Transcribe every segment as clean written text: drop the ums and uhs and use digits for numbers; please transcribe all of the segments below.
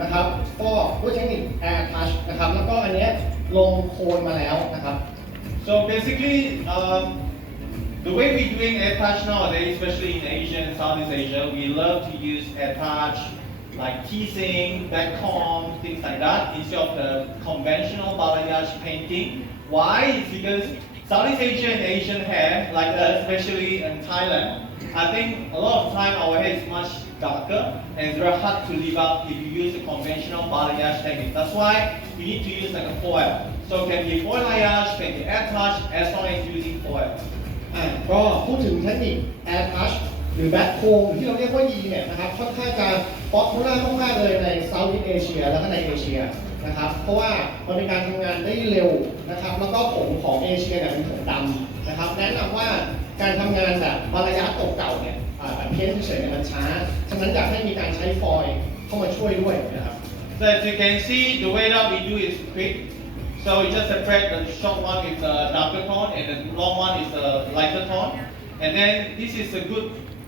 นะครับก็ด้วยเทคนิค Air Touch นะครับแล้วก็อันเนี้ยลงโคนมาแล้วนะครับ So basically, the way we're doing air touch nowadays, especially in Asia and Southeast Asia, we love to use air touch, like teasing, back comb, things like that, instead of the conventional balayage painting. Why? It's because Southeast Asia and Asian hair, like especially in Thailand, I think a lot of time our hair is much darker and it's very hard to leave out if you use a conventional balayage technique. That's why you need to use like a foil. So it can be foil balayage, can be air touch, as long as using foil. ก็พูดถึงเทคนิค Air Touch หรือ Back Comb ที่เราเรียกว่ายีเนี่ยนะครับค่อนข้างจะป๊อปปูล่ามากๆเลยใน Southeast Asia แล้วก็ในเอเชียนะครับเพราะว่ามันเป็นการทำงานได้เร็วนะครับแล้วก็ผมของเอเชียเนี่ยเป็นผมดำนะครับแนะนำว่าการทำงานแบบบาลายะเก่าๆเนี่ยแบบเพ้นท์เฉยๆเนี่ยมันช้าฉะนั้นอยากให้มีการใช้ฟอยล์เข้ามาช่วยด้วยนะครับ So as you can see, the way that we do is quick. So we just separate the short one with the darker tone and the long one is the lighter tone. And then this is a good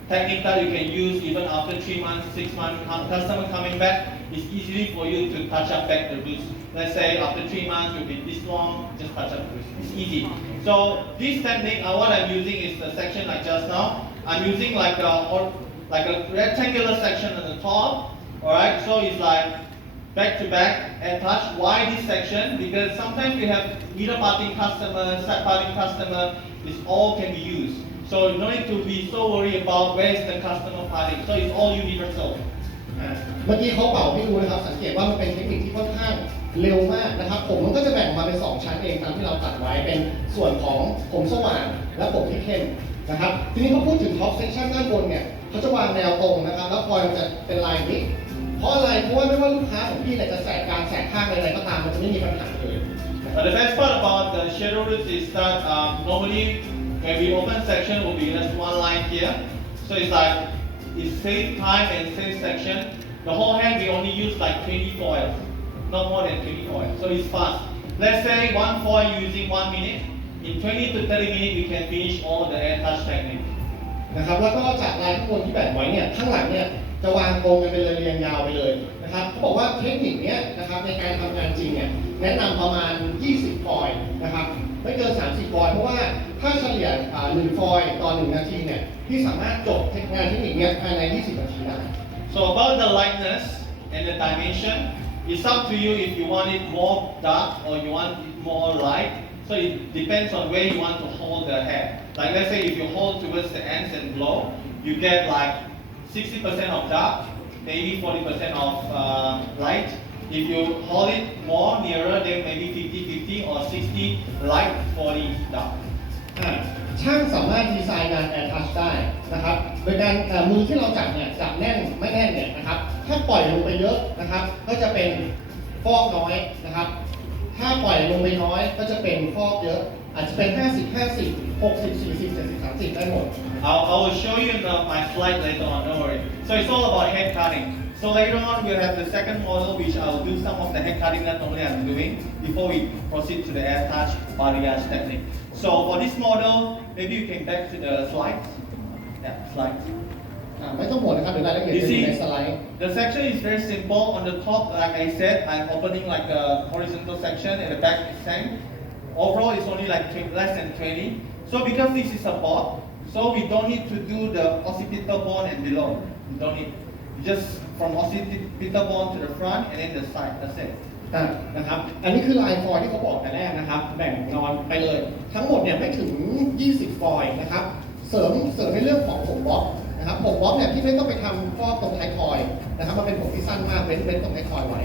technique that you can use even after 3 months, 6 months, customer coming back. It's easy for you to touch up back the roots. Let's say after 3 months you'll be this long, just touch up the roots. It's easy. So this technique, what I'm using is the section like just now. I'm using like a rectangular section at the top. Alright, so it's like back to back and touch. Why this section? Because sometimes we have middle parting customer, side parting customer, this all can be used. So you don't need to be so worried about where is the customer parting. So it's all universal. เมื่อกี้เขาเป่าให้ดูนะครับสังเกตว่ามันเป็นเทคนิคที่ค่อนข้างเร็วมากนะครับผมมันก็จะแบ่งมาเป็น2ชั้นเองตามที่เราตัดไว้เป็นส่วนของผมสว่างและผมที่เข้มนะครับทีนี้เขาพูดถึงท็อปเซสชั่นด้านบนเนี่ยเขาจะวางแนวตรงนะครับแล้วคอยมันจะเป็นลายนี้เพราะอะไรเพราะว่าไม่ว่าลูกค้าของพี่เนี่ยจะแสกกลางแสกข้างอะไรก็ตามมันจะไม่มีปัญหาเลย But the best part about the shadow roots is that normally when we open section will be just one line here. So it's like it saves time and saves section. The whole hand we only use like 20 foils, not more than 20 foils. So it's fast. Let's say one foil using 1 minute. In 20 to 30 minutes we can finish all the air touch technique. นะครับแล้วก็จากลายข้างบนที่แบ่งไว้เนี่ยข้างหลังเนี่ยจะวางตรงกันเป็นเรียงยาวไปเลยนะครับเขาบอกว่าเทคนิคเนี้ยนะครับในการทำงานจริงเนี่ยแนะนำประมาณ20ฟอยล์นะครับไม่เกิน30ฟอยล์เพราะว่าถ้าเฉลี่ย1ฟอยล์ต่อ1นาทีเนี่ยพี่สามารถจบงานเทคนิคเนี้ยภายใน20นาทีได้ So about the lightness and the dimension, it's up to you if you want it more dark or you want it more light. So it depends on where you want to hold the hair. Like let's say if you hold towards the ends and blow, you get like 60% of dark, maybe 40% of light. If you hold it more nearer, then maybe 50-50 or 60 light, 40 dark. ช่างสามารถดีไซน์งาน Air Touch ได้นะครับโดยการมือที่เราจับเนี่ยจับแน่นไม่แน่นเนี่ยนะครับถ้าปล่อยลงไปเยอะนะครับก็จะเป็นฟอกน้อยนะครับถ้าปล่อยลงไปน้อยก็จะเป็นฟอกเยอะอาจจะเป็น50-50 60-40 70-30ได้หมด I will show you my slide later on, don't worry. So it's all about head cutting. So later on we'll have the second model which I will do some of the head cutting that normally I'm doing before we proceed to the air touch balayage technique. So for this model, maybe you can back to the slides. Yeah, slides. ไม่ต้องห่วงนะครับเดี๋ยวรายละเอียดจะอยู่ในสไลด์ The section is very simple. On the top, like I said, I'm opening like a horizontal section and the back is same. Overall, it's only like less than 20. So because this is a board, so we don't need to do the occipital bone and below. We don't need. Just from occipital bone to the front and then the side. That's it. นะครับอันนี้คือลายฟอยล์ที่เขาบอกแต่แรกนะครับแบ่งนอนไปเลยทั้งหมดเนี่ยไม่ถึง20ฟอยล์นะครับเสริมในเรื่องของผมบ๊อบนะครับผมบ๊อบเนี่ยที่ไม่ต้องไปทำฟอกตรงท้ายทอยนะครับมันเป็นผมที่สั้นมากเว้นตรงท้ายทอยไว้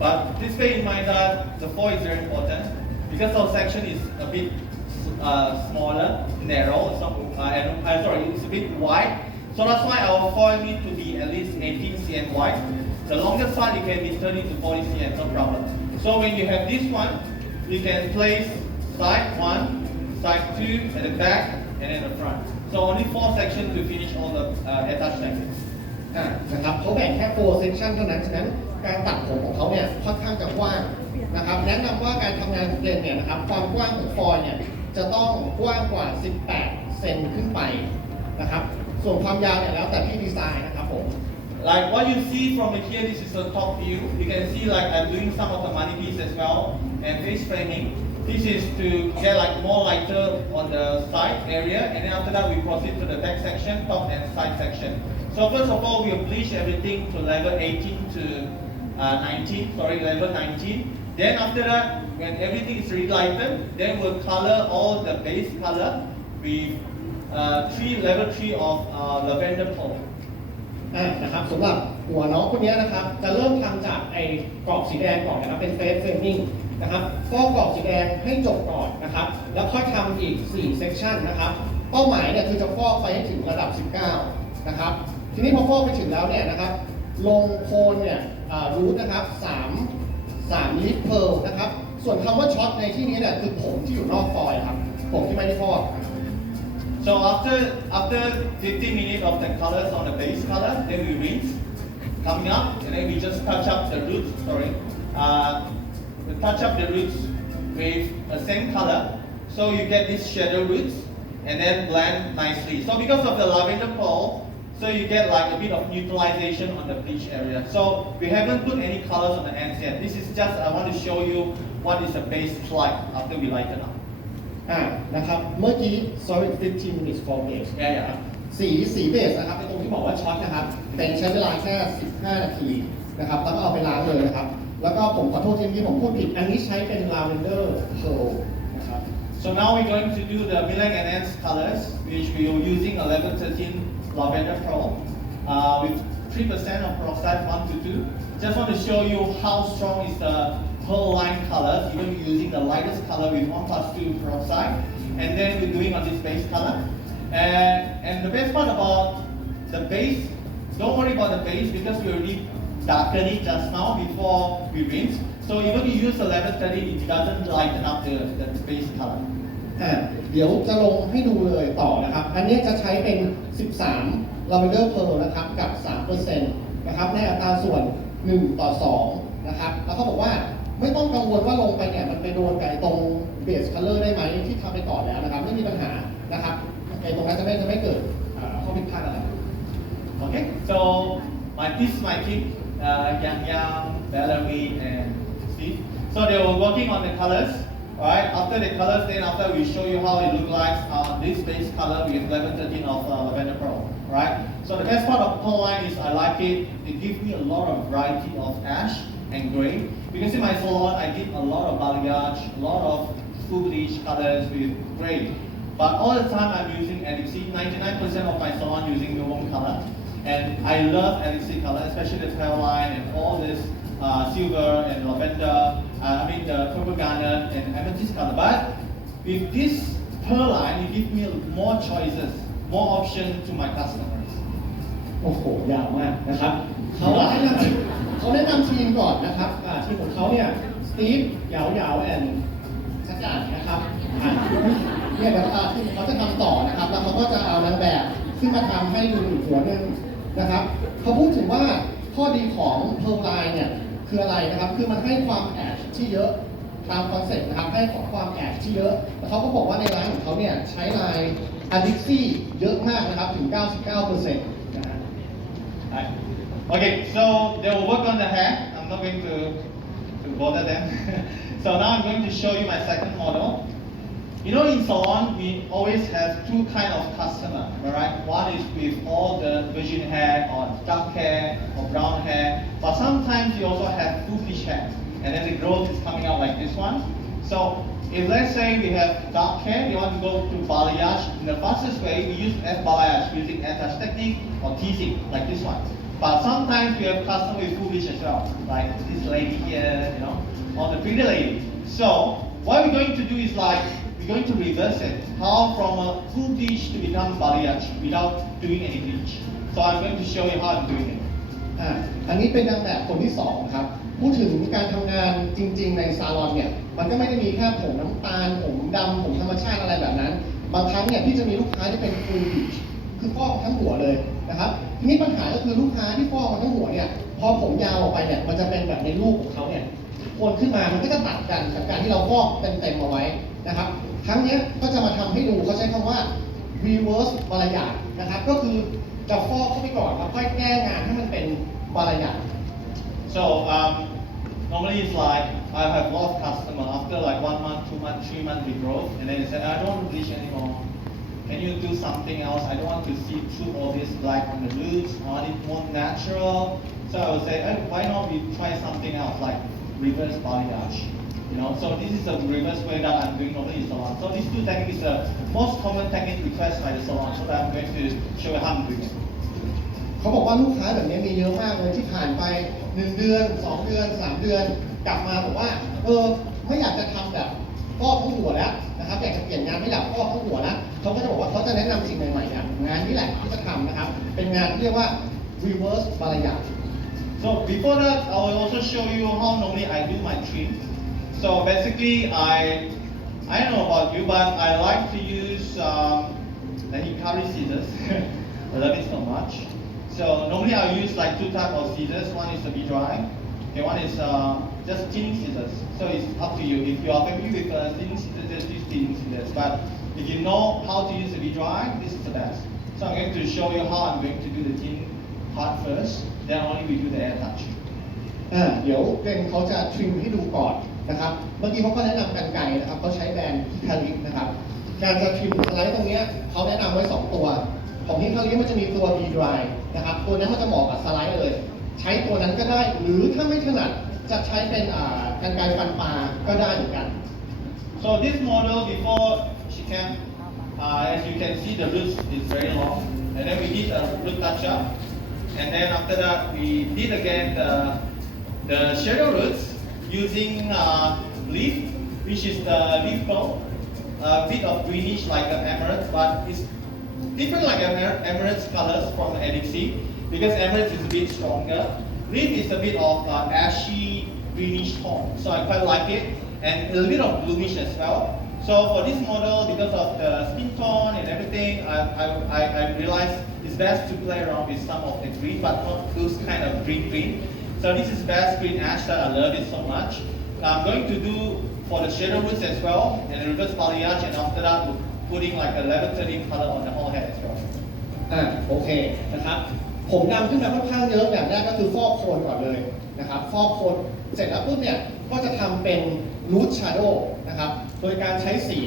But please bear in mind that the foil is very important because our section is a bit smaller, narrow, sorry, it's a bit wide. So that's why our foil needs to be at least 18 cm wide. The longest one it can be 30 to 40 cm, no problem. So when you have this one, you can place side 1, side 2 at the back and then the front. So only 4 sections to finish all the air touch techniques. นะครับเขาแบ่งแค่4 section เท่านั้นฉะนั้นการตัดผมของเขาเนี่ยค่อนข้างจะกว้างนะครับแนะนำว่าการทำงานของเลนเนี่ยนะครับความกว้างของฟอยล์เนี่ยจะต้องกว้างกว่า18เซนขึ้นไปนะครับส่วนความยาวเนี่ยแล้วแต่ที่ดีไซน์นะครับผม Like what you see from here, this is the top view. You can see like I'm doing some of the money piece as well and face framing. This is to get like more lighter on the side area, and then after that we proceed to the back section, top and side section. So first of all, we will bleach everything to level 18 to 19. Sorry, level 19. Then after that, when everything is relighted, then we'll color all the base color with level 3 of lavender tone. นะครับสำหรับหัวน้องคนนี้นะครับจะเริ่มทำจากไอ้กรอบสีแดงก่อนนะครับเป็นเฟสเฟรมมิ่งนะครับฟอกกรอบสีแดงให้จบก่อนนะครับแล้วค่อยทำอีก4เซสชันนะครับเป้าหมายเนี่ยคือจะฟอกไปให้ถึงระดับ 19 นะครับทีนี้พอฟอกไปถึงแล้วเนี่ยนะครับลงโคนเนี่ยรูทนะครับ3ลิตรเพร์ลนะครับส่วนคำว่าช็อตในที่นี้เนี่ยคือผมที่อยู่นอกฟอยล์ครับผมที่ไม่ได้ฟอก So after 15 minutes of the colors on the base color, then we rinse, coming up, and then we just touch up the roots. Sorry, we touch up the roots with the same color, so you get these shadow roots, and then blend nicely. So because of the lavender pole, so you get like a bit of neutralization on the bleach area. So we haven't put any colors on the ends yet. This is just I want to show you what is the base like after we lighten up. นะครับเมื่อกี้ sorry 15 minutes for base นะครับสีเบสนะครับในตรงที่บอกว่าช็อตนะครับเป็นใช้เวลาแค่15 นาทีนะครับแล้วก็เอาไปล้างเลยนะครับแล้วก็ผมขอโทษทีนี้ผมพูดผิดอันนี้ใช้เป็น lavender pearl นะครับ So now we're going to do the Milan and Ants colors, which we are using a level 13 lavender pearl with 3% of peroxide 1 to 2. Just want to show you how strong is the pearl line colors, even using the lightest color with 1+2 peroxide, and then we're doing on this base color. And the best part about the base, don't worry about the base because we already darkened it just now before we rinse. So even if you use the level 30, it doesn't lighten up the base color. เดี๋ยวจะลงให้ดูเลยต่อนะครับอันนี้จะใช้เป็น 13 lavender pearl นะครับกับ 3% นะครับในอัตราส่วน 1:2 นะครับแล้วเขาบอกว่าไม่ต้องกังวลว่าลงไปเนี่ยมันไปโดนกับตรงเบสคัลเลอร์ได้ไหมที่ทำไปก่อนแล้วนะครับไม่มีปัญหานะครับไอ้ตรงนั้นจะไม่เกิดข้อผิดพลาดอะไร Okay, so this is my team, Yang, Valerie, and Steve. So they were working on the colors. Alright, after the colors, then after we show you how it looks like this base color with level 13 of lavender pearl. Right. So the best part of pearl line is I like it. It gives me a lot of variety of ash and gray. You can see my salon, I did a lot of balayage, a lot of full bleach colors with gray. But all the time I'm using elixir. 99% of my salon using Nuvom color. And I love elixir color, especially the tail line and all this silver and lavender, the purple garnet and amethyst color. But with this pearl line, it gives me more choices, more options to my customers. โอ้โหยาวมากนะครับเขาแนะนำทีมก่อนนะครับทีมของเขาเนี่ยสตีฟเหยาแอนสักอย่างนะครับเนี่ยเดี๋ยวเขาจะทำต่อนะครับแล้วเขาก็จะเอานางแบบขึ้นมาทำให้ดูอีกหัวหนึ่งนะครับเขาพูดถึงว่าข้อดีของเพร์ลไลน์เนี่ยคืออะไรนะครับคือมันให้ความแอชที่เยอะตามคอนเซ็ปต์นะครับให้ความแอชที่เยอะแล้วเขาก็บอกว่าในร้านของเขาเนี่ยใช้ลายอะดิซี่เยอะมากนะครับถึง 99% นะฮะ Okay, so they will work on the hair. I'm not going to bother them. So now I'm going to show you my second model. You know, in salon, we always have two kind of customer, alright? One is with all the virgin hair or dark hair or brown hair, but sometimes you also have full fish hair, and then the growth is coming out like this one. So if let's say we have dark hair, we want to go to balayage. In the fastest way, we use balayage using air-touch technique or teasing, like this one. But sometimes we have customer with full bleach as well, like this lady here, or the pretty lady. So what we're going to do is like, we're going to reverse it. How from a full bleach to become balayage without doing any bleach. So I'm going to show you how I'm doing it. อันนี้เป็นนางแบบคนที่2ครับพูดถึงการทำงานจริงๆในซาลอนเนี่ยมันก็ไม่ได้มีแค่ผมน้ำตาลผมดำผมธรรมชาติอะไรแบบนั้นบางครั้งเนี่ยพี่จะมีลูกค้าที่เป็นฟูลบลีชคือฟอกทั้งหัวเลยนะครับทีนี้ปัญหาก็คือลูกค้าที่ฟอกมาทั้งหัวเนี่ยพอผมยาวออกไปเนี่ยมันจะเป็นแบบในรูปของเขาเนี่ยโคนขึ้นมามันก็จะตัดกันกับการที่เราฟอกเต็มๆเอาไว้นะครับครั้งนี้ก็จะมาทำให้ดูเขาใช้คำว่า reverse บาลายานะครับก็คือ จะฟอกเข้าไปก่อนแล้วค่อยแก้งานให้มันเป็นบาลานซ์ So normally it's like I have lost customer after like 1 month, 2 months, 3 months with growth, and then they say I don't want to bleach anymore. Can you do something else? I don't want to see through all this black on the roots. I want it more natural. So I would say, why not we try something else like reverse balayage? You know, so this is the reverse way that I'm doing normally in salon. So these two techniques is the most common technique requested by the salon. So that I'm going to show you how I'm doing it. เขาบอกว่าลูกค้าแบบนี้มีเยอะมากเลยที่ผ่านไป1 เดือน 2 เดือน 3 เดือนกลับมาบอกว่าไม่อยากจะทำแบบฟอกทั้งหัวแล้วนะครับอยากจะเปลี่ยนงานไม่อยากฟอกทั้งหัวแล้วเขาก็จะบอกว่าเขาจะแนะนำสิ่งใหม่ๆงานนี้แหละที่จะทำนะครับเป็นงานที่เรียกว่า reverse บาลานซ์ So before that, I will also show you how normally I do my trim. So basically, I don't know about you, but I like to use the hikari scissors. I love it so much. So normally I use like 2 types of scissors. One is the B-dry, and one is just thinning scissors. So it's up to you. If you are familiar with thinning scissors, just use thinning scissors. But if you know how to use the B-dry, this is the best. So I'm going to show you how I'm going to do the thin part first. Then only we do the air touch. เดี๋ยวเป็นเขาจะทริมให้ดูก่อนนะครับเมื่อกี้เขาก็แนะนำกันไกรนะครับเขาใช้แบรนด์ฮิคารินะครับการจะทริมสไลด์ตรงนี้เขาแนะนำไว้2 ตัวของฮิคาริมันจะมีตัว B-dry นะครับตัวนั้นมันจะเหมาะกับสไลด์เลยใช้ตัวนั้นก็ได้หรือถ้าไม่ถนัดจะใช้เป็นกันไกรฟันปลาก็ได้เหมือนกัน So this model before she came, as you can see the roots is very long, and then we did a root touch up, and then after that we did again the shadow roots using leaf, which is the leaf pearl, a bit of greenish like an emerald, but it's different like emerald colors from the elixir because emerald is a bit stronger. Leaf is a bit of ashy greenish tone, so I quite like it, and a little bit of bluish as well. So for this model, because of the skin tone and everything, I realized it's best to play around with some of the green, but not those kind of green. So this is best green ash that I love it so much. I'm going to do for the shadow roots as well, and reverse balayage, and after that, putting like a level 13 color on the whole head as well. โอเคนะครับผมดำขึ้นมาค่อนข้างเยอะแบบแรกก็คือฟอกโคนก่อนเลยนะครับฟอกโคนเสร็จแล้วปุ๊บเนี่ยก็จะทำเป็น root shadow นะครับโดยการใช้สี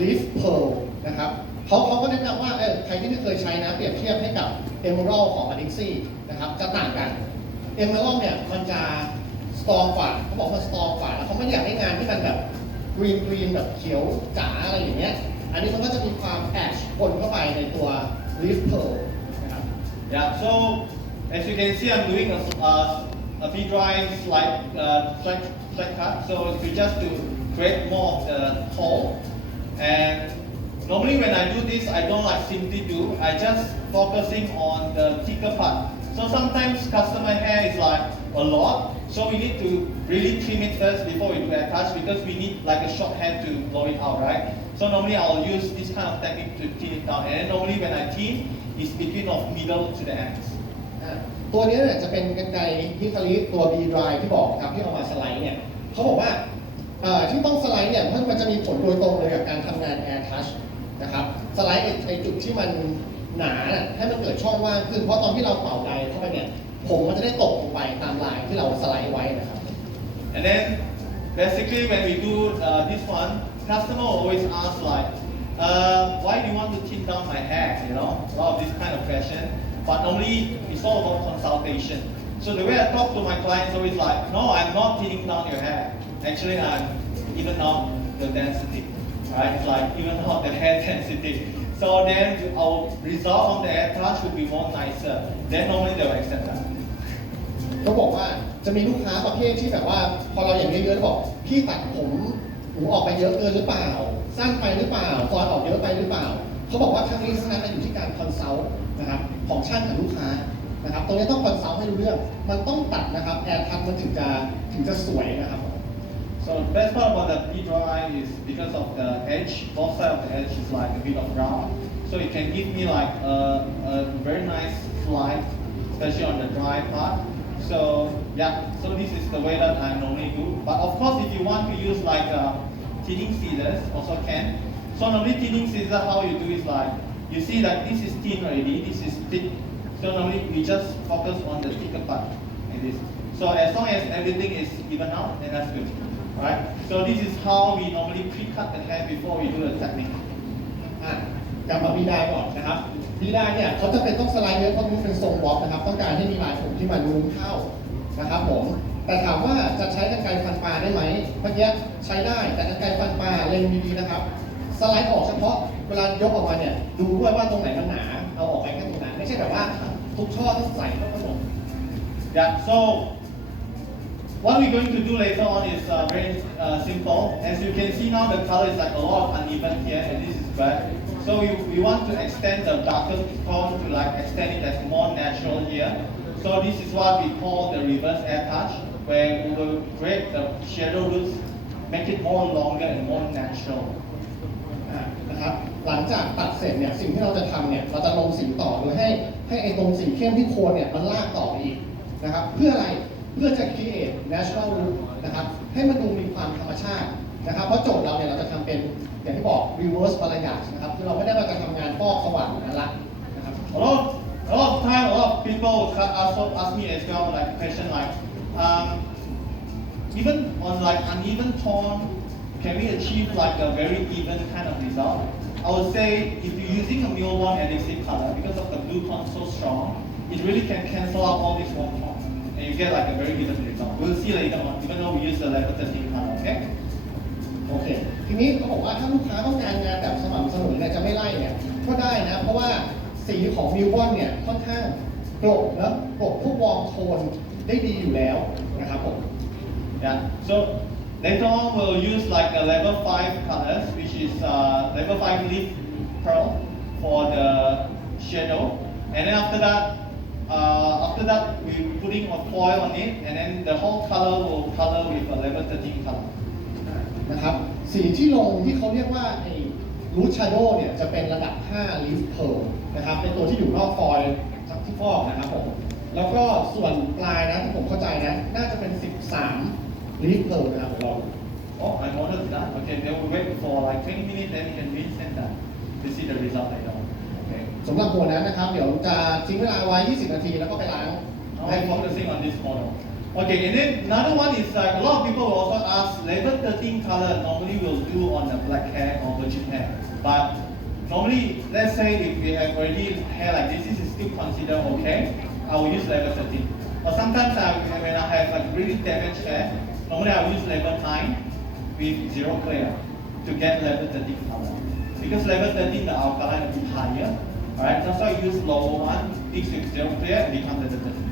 leaf pearl นะครับเขาก็แนะนำว่าใครที่ไม่เคยใช้นะเปรียบเทียบให้กับ emerald ของ Adixi นะครับจะต่างกัน emerald เนี่ยมันจะ strong กว่าเขาบอกว่า strong กว่าแล้วเขาไม่อยากให้งานที่มันแบบ green แบบเขียวจ๋าอะไรอย่างเงี้ยอันนี้มันก็จะมีความ ash ปนเข้าไปในตัว leaf pearl นะครับ Yeah, so as you can see, I'm doing a V-dry flat cut. So it's just to create more of the hole. And normally when I do this, I don't like simply do. I just focusing on the thicker part. So sometimes customer hair is like a lot. So we need to really trim it first before we do air touch because we need like a short hair to blow it out, right? So normally I'll use this kind of technique to thin it down. And then normally when I thin, it's between of middle to the ends. ตัวนี้เนี่ยจะเป็นกรรไกรฮิคาริตัว B-dry ที่บอกครับที่เอามาสไลด์เนี่ยเขาบอกว่าที่ต้องสไลด์เนี่ยเพราะมันจะมีผลโดยตรงเลยกับการทำงาน air touch นะครับสไลด์ไอ้จุดที่มันหนาให้มันเกิดช่องว่างขึ้นเพราะตอนที่เราเป่าใดเข้าไปเนี่ยผมมันจะได้ตกลงไปตามลายที่เราสไลด์ไว้นะครับ And then basically when we do this one, customer always ask like, why do you want to thin down my hair? You know, a lot of this kind of question. But normally it's all about consultation. So the way I talk to my clients is always like, no, I'm not thinning down your hair. Actually, I'm even out the density, right? It's like even out the hair density. So then our result on the air touch would be more nicer. Then normally they will accept that. เขาบอกว่าจะมีลูกค้าประเภทที่แบบว่าพอเราอย่างเยอะๆบอกพี่ตัดผมหูออกไปเยอะเกินหรือเปล่าสั้นไปหรือเปล่าฟอยออกเยอะไปหรือเปล่าเขาบอกว่าทั้งนี้ทั้งนั้นอยู่ที่การคอนซัลท์นะครับของช่างกับลูกค้านะครับตรงนี้ต้องคอนซัลท์ให้รู้เรื่องมันต้องตัดนะครับแอร์ทัชมันถึงจะสวยนะครับ So the best part about the V-dry is because of the edge, both sides of the edge is like a bit of round. So it can give me like a very nice slide, especially on the dry part. So yeah, so this is the way that I normally do. But of course, if you want to use like thinning scissors, also can. So normally thinning scissors, how you do is like, you see that this is thin already, this is thick. So normally we just focus on the thicker part like this. So as long as everything is even out, then that's good. Right? So this is how we normally pre-cut the hair before we do the technique. กลับมาบีดาก่อนนะครับบีดาเนี่ยเขาจะเป็นต้องสไลด์เยอะเพราะมันเป็นทรงวอล์กนะครับต้องการให้มีลายผมที่มันนูนเข้านะครับผมแต่ถามว่าจะใช้กรรไกรฟันปลาได้ไหมเมื่อกี้ใช้ได้แต่กรรไกรฟันปลาเล็งดีๆนะครับสไลด์ออกเฉพาะเวลายกออกมาเนี่ยดูด้วยว่าตรงไหนมันหนาเอาออกไปแค่ตรงนั้นไม่ใช่แบบว่าทุกช่อต้องใส่เข้าไปหมด Yeah. So what we're going to do later on is very simple. As you can see now, the color is like a lot of uneven here, and this is black. So we want to extend the darker tone to like extend it as more natural here. So this is what we call the reverse air touch, where we will break the shadow roots, make it more longer and more natural. นะครับหลังจากตัดเสร็จเนี่ยสิ่งที่เราจะทำเนี่ยเราจะลงสีต่อโดยให้ไอ้ตรงสีเข้มที่โคนเนี่ยมันลากต่ออีกนะครับเพื่ออะไรเพื่อจะ create natural look นะครับให้มันดูมีความธรรมชาตินะครับเพราะโจทย์เราเนี่ยเราจะทำเป็นอย่างที่บอก reverse balayage นะครับคือเราไม่ได้มาจะทำงานฟอกสว่างนั่นละนะครับ A lot of time, a lot of people also ask me as well, like question like, even on like uneven tone, can we achieve like a very even kind of result? I would say if you're using a Mule-1 adhesive color, because of the blue tone so strong, it really can cancel out all this warm tone, and you get like a very even result. We'll see later on, even though we use the level 13 color, okay? โอเคทีนี้เขาบอกว่าถ้าลูกค้าต้องการงานแบบสม่ำเสมอเนี่ยจะไม่ไล่เนี่ยก็ได้นะเพราะว่าสีของมิวบอนเนี่ยค่อนข้างกลบแล้วกลบพวกวอร์มโทนได้ดีอยู่แล้วนะครับผม Yeah. So later on we'll use like the level 5 colors, which is level 5 leaf pearl for the shadow, and then after that we're putting a foil on it, and then the whole color will color with a level 13 color. นะครับสีที่ลงที่เขาเรียกว่าไอ้รูทชาโดว์เนี่ยจะเป็นระดับ5 leaf pearl นะครับเป็นตัวที่อยู่นอกฟอยล์ที่ฟอกนะครับผมแล้วก็ส่วนปลายนะที่ผมเข้าใจนะน่าจะเป็น13 leaf pearl นะครับผม Oh, I noticed that. Okay, then we'll wait for like 20 minutes, then we can resend that to see the result later on. Okay. สำหรับตัวนั้นนะครับเดี๋ยวจะทิ้งเวลาไว้20 นาทีแล้วก็ไปล้าง I'm focusing on this model. Okay, and then another one is like a lot of people will also ask level 13 color normally we'll do on the black hair or virgin hair. But normally, let's say if we have already hair like this is still considered okay, I will use level 13. But sometimes when I have like really damaged hair, normally I will use level 9 with zero clear to get level 13 color. Because level 13 the alkaline will be higher, alright? That's why I use lower one, mix with zero clear and become level 13.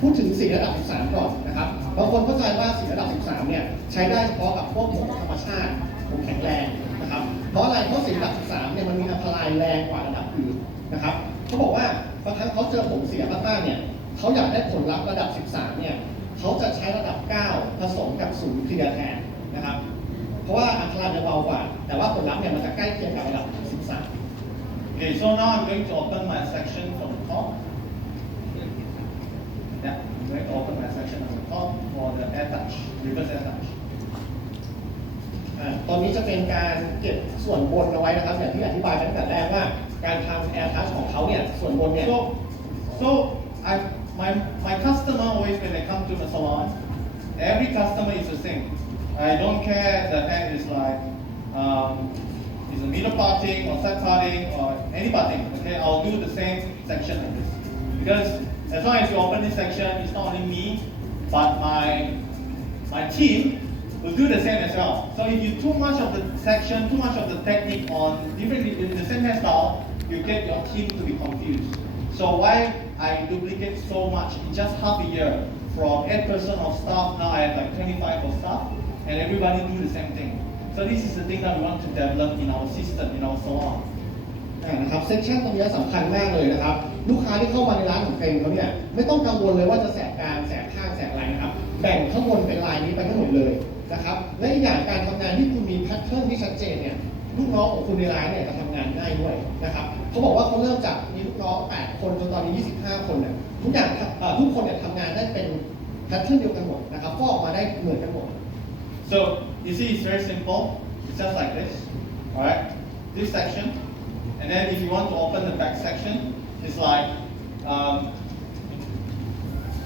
พูดถึงสีระดับ 13 ก่อนนะครับบางคนเข้าใจว่าสีระดับ 13 เนี่ยใช้ได้เฉพาะกับพวกผมธรรมชาติผมแข็งแรงนะครับเพราะอะไรเพราะสีระดับ 13 เนี่ยมันมีอัลคาไลน์แรงกว่าระดับอื่นนะครับเขาบอกว่าบางครั้งเขาเจอผมเสียมากๆเนี่ยเขาอยากได้ผลลัพธ์ระดับ 13 เนี่ยเขาจะใช้ระดับ 9 ผสมกับ0เคลียร์แทนนะครับเพราะว่าอัลคาไลน์จะเบากว่าแต่ว่าผลลัพธ์เนี่ยมันจะใกล้เคียงกับระดับ 13 Okay, so now I'm going to open my section from the top. Yeah, I'm going to open my section on the top for the air touch, reverse air touch. ตอนนี้จะเป็นการเก็บส่วนบนเอาไว้นะครับอย่างที่อธิบายไปตั้งแต่แรกว่าการทำแอร์ทัชของเขาเนี่ยส่วนบนเนี่ย So my customer always when they come to the salon, every customer is the same. I don't care the hair is like is a middle parting or side parting or any parting. Okay, I'll do the same section like this because as long as you open this section, it's not only me, but my team will do the same as well. So if you too much of the section, too much of the technique on different in the same hairstyle, you get your team to be confused. So why I duplicate so much in just half a year? From 8 person of staff, now I have like 25 of staff, and everybody do the same thing. So this is the thing that we want to develop in our system, in our salon. นะครับเซสชั่นตรงนี้สำคัญมากเลยนะครับลูกค้าที่เข้ามาในร้านของเต็มเขาเนี่ยไม่ต้องกังวลเลยว่าจะแสกกลางแสกข้างแสกอะไรนะครับแบ่งข้างบนเป็นลายนี้ไปทั้งหมดเลยนะครับและอีกอย่างการทำงานที่คุณมีแพทเทิร์นที่ชัดเจนเนี่ยลูกน้องของคุณในร้านเนี่ยจะทำงานง่ายด้วยนะครับเขาบอกว่าเขาเริ่มจากมีลูกน้อง8 คนจนตอนนี้25 คนเนี่ยทุกอย่างทุกคนเนี่ยทำงานได้เป็นแพทเทิร์นเดียวกันหมดนะครับก็ออกมาได้เหมือนกันหมด So you see, it's very simple. It's just like this, all right? This section, and then if you want to open the back section, it's like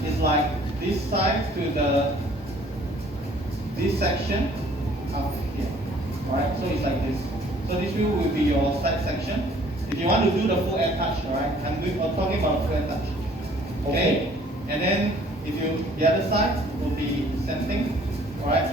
is like this side to this section up here. Alright, so it's like this. So this will be your side section. If you want to do the full air touch, alright, I'm talking about full air touch. Okay, and then if you the other side will be same thing. Alright.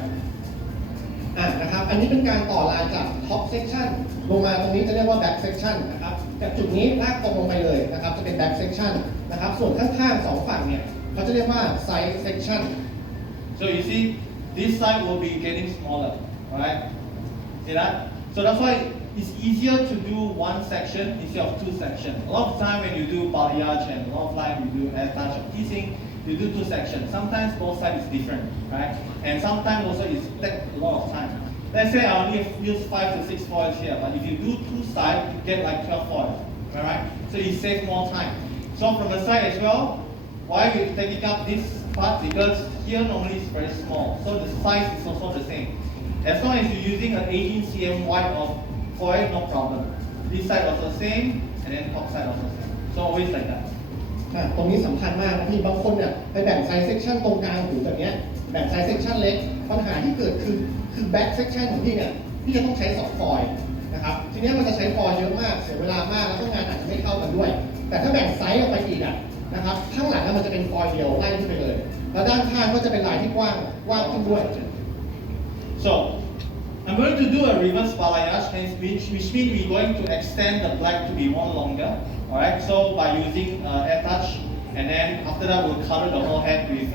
นะครับอันนี้เป็นการต่อลายจาก top section ลงมาตรงนี้จะเรียกว่า back section นะครับจากจุดนี้ลากตรงลงไปเลยนะครับจะเป็น back section นะครับส่วนข้างๆสองฝั่งเนี่ยเขาจะเรียกว่า side section. So you see, this side will be getting smaller, alright? See that? So that's why it's easier to do one section instead of two sections. A lot of time when you do balayage and a lot of time you do air touch or teasing, you do two sections. Sometimes both sides is different, right? And sometimes also it takes a lot of time. Let's say I only use 5 to 6 foils here, but if you do two sides, you get like 12 foils, alright? So you save more time. So from the side as well, why we're taking up this part? Because here normally it's very small, so the size is also the same. As long as you're using an 18 cm wide of foil, no problem. This side also same, and then top side also same. So always like that. ตรงนี้สำคัญมากนะพี่บางคนเนี่ยไปแบ่ง side section ตรงกลางหูแบบเนี้ยแบ่ง side section เล็กปัญหาที่เกิดคือ back section ของพี่เนี่ยพี่จะต้องใช้2ฟอยล์นะครับทีนี้มันจะใช้ฟอยล์เยอะมากเสียเวลามากแล้วก็งานอาจจะไม่เข้ากันด้วยแต่ถ้าแบ่งไซส์ออกไปอีกนะครับข้างหลังมันจะเป็นฟอยล์เดียวไล่ขึ้นไปเลยแล้วด้านข้างก็จะเป็นลายที่กว้างขึ้นด้วย So I'm going to do a reverse balayage, which means we're going to extend the black to be more longer. Alright, so by using air touch, and then after that we'll color the whole head with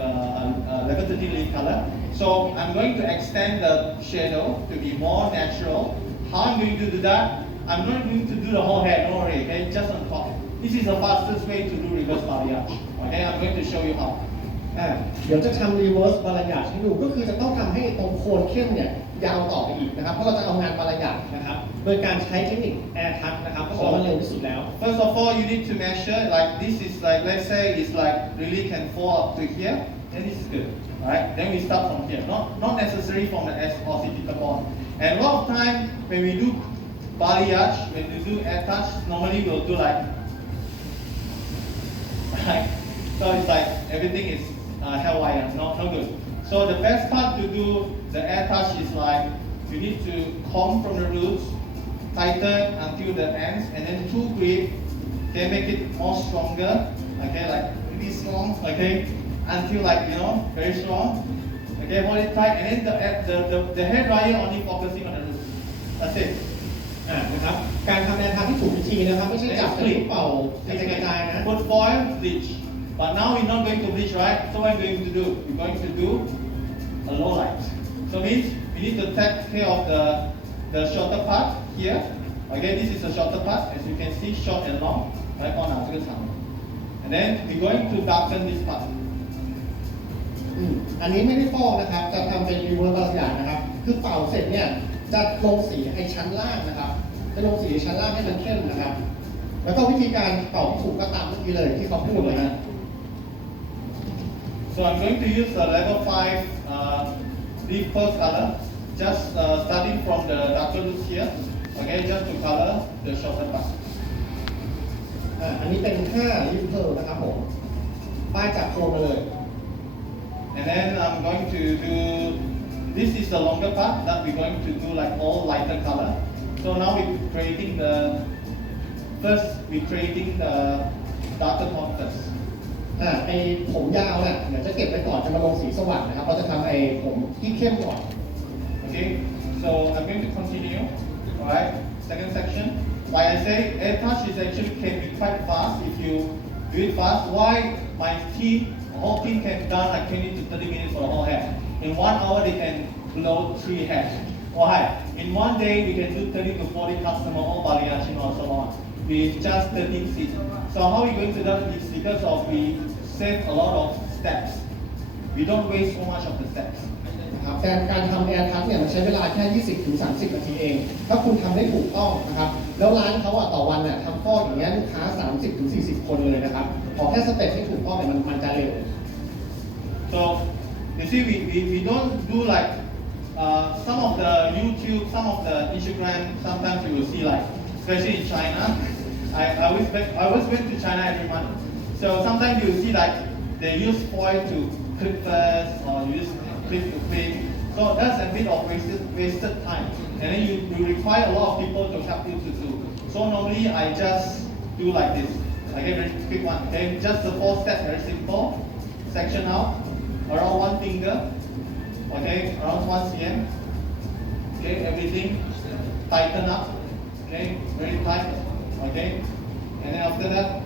level 30 leaf color. So I'm going to extend the shadow to be more natural. How I'm going to do that? I'm not going to do the whole head, don't worry, okay, just on top. This is the fastest way to do reverse balayage. Okay, I'm going to show you how. เดี๋ยวจะทำ reverse balayage ให้ดูก็คือจะต้องทำให้ตรงโคนเข้มเนี่ยยาวต่อไปอีกนะครับเพราะเราจะเอางาน balayage นะครับโดยการใช้เทคนิค air touch นะครับเพราะว่ามันเร็วที่สุดแล้ว First of all, you need to measure like this is like let's say it's like really can fall up to here, then this is good. Alright, then we start from here. Not necessary from the S or occipital. And a lot of time when we do balayage, when we do air touch, normally we'll do like right. So it's like everything is haywire, not good. So the best part to do the air touch is like you need to comb from the roots, tighten until the ends, and then two grip can make it more stronger. Okay, like really strong. Okay, until like very strong. Okay, hold it tight, and then the hair dryer only focusing on the roots. That's it. นะครับการทำแอร์ทัชที่ถูกวิธีนะครับไม่ใช่จับแล้วเป่ากระจายนะ Put foil, bleach. But now we're not going to bleach, right? So what I'm going to do? We're going to do a low light. So means we need to take care of the shorter part here. Okay, this is the shorter part, as you can see, short and long. Right on now, and then we're going to darken this part. อันนี้ไม่ได้ฟอกนะครับจะทำเป็น reverse balayage นะครับคือเป่าเสร็จเนี่ยจะลงสีไอ้ชั้นล่างนะครับจะลงสีชั้นล่างให้มันเข้มนะครับแล้วก็วิธีการเป่าที่ถูกก็ตามเมื่อกี้เลยที่เขาพูดเลยนะ So I'm going to use the level 5 leaf pearl color, just starting from the darker roots here, okay, just to color the shorter part. อันนี้เป็น5 leaf pearl นะครับผมป้ายจากโคนมาเลย And then I'm going to do, this is the longer part that we're going to do like all lighter color. So now we're creating the darker tone first. ไอผมยาวเนี่ยเดี๋ยวจะเก็บไปก่อนจะมาลงสีสว่างนะครับเราจะทำไอผมที่เข้มก่อน Okay, so I'm going to continue. Alright, second section. Like I say, air touch is actually can be quite fast if you do it fast. Why my team, the whole team can done like 20 to 30 minutes for the whole head. In 1 hour they can blow 3 heads. Why? In 1 day we can do 30 to 40 customer all balayage or salon with just 13 seats. So how we going to do this? Because of we save a lot of steps. We don't waste so much of the steps. นะครับการทำแอร์ทัชเนี่ยมันใช้เวลาแค่ 20-30 นาทีเองถ้าคุณทำได้ถูกต้องนะครับแล้วร้านเขาต่อวันทำฟอกอย่างเงี้ยลูกค้า 30-40 คนเลยนะครับขอแค่สเต็ปที่ถูกต้องเนี่ยมันจะเร็ว So you see we don't do like some of the YouTube, some of the Instagram, sometimes you will see like, especially in China, I always went to China every month. So sometimes you see like they use foil to clip first or use clip to clip. So that's a bit of wasted time. And then you require a lot of people to help you to do. So normally I just do like this. I get very quick one. Okay, just the 4 steps, very simple. Section out around 1 finger. Okay, around 1 cm. Okay, everything tighten up. Okay, very tight. Okay, and then after that,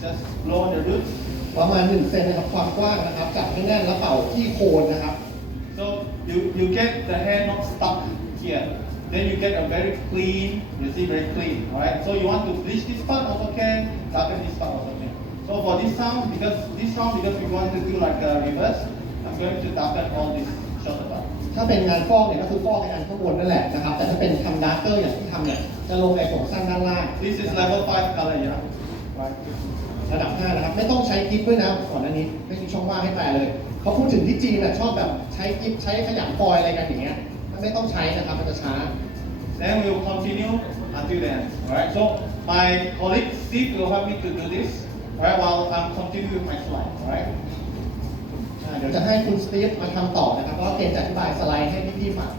just blow on the roots. ประมาณ1 เซนนะครับความกว้างนะครับจับให้แน่นแล้วเป่าที่โคนนะครับ So you get the hair not stuck here. Then you get a very clean, you see very clean, alright? So you want to bleach this part also can, darken this part also can. So for this round, because we want to do like a reverse, I'm going to darken all this shorter part. ถ้าเป็นงานฟอกเนี่ยก็คือฟอกในอันข้างบนนั่นแหละนะครับแต่ถ้าเป็นทำดาร์กเกอร์อย่างที่ทำเนี่ยจะลงในผมสั้นด้านล่าง This is level 5 color, yeah? Right. ระดับ 5 นะครับไม่ต้องใช้กิ๊บด้วยนะก่อนหน้านี้ไม่มีช่องว่างให้แปลเลยเขาพูดถึงที่จีนน่ะชอบแบบใช้กิ๊บใช้ขยำฟอยล์อะไรกันอย่างเงี้ยไม่ต้องใช้นะครับมันจะช้า Then we will continue until the end. Alright, so my colleague Steve will help me to do this, alright, while I'm continuing with my slide, alright? เดี๋ยวจะให้คุณสตีฟมาทำต่อนะครับเพราะว่าเกณฑ์จะอธิบายสไลด์ให้พี่ๆฟัง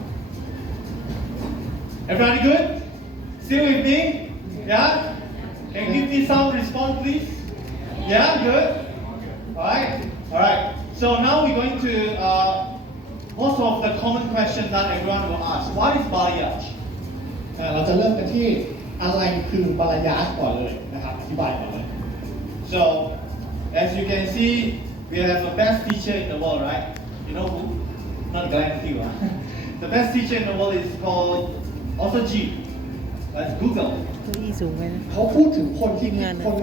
Everybody good? Still with me? Yeah? Can you give me some response, please? Yeah, good? Alright, alright. So now we're going to, most of the common questions that everyone will ask. What is balayage? เราจะเริ่มกันที่อะไรคือบาลายาชก่อนเลยนะครับอธิบายก่อนเลย So, as you can see, we have the best teacher in the world, right? You know who? Not Glenn Q. The best teacher in the world is called also G. Let's Google. เก้าอี้สูงไหมนะ เขาพูดถึงคนที่คิดคน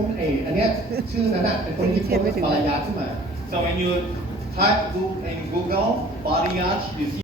อันเนี้ยชื่อนั้นน่ะเป็นคนที่คิดคนบาลายาชขึ้นมา So when you type in Google balayage, you see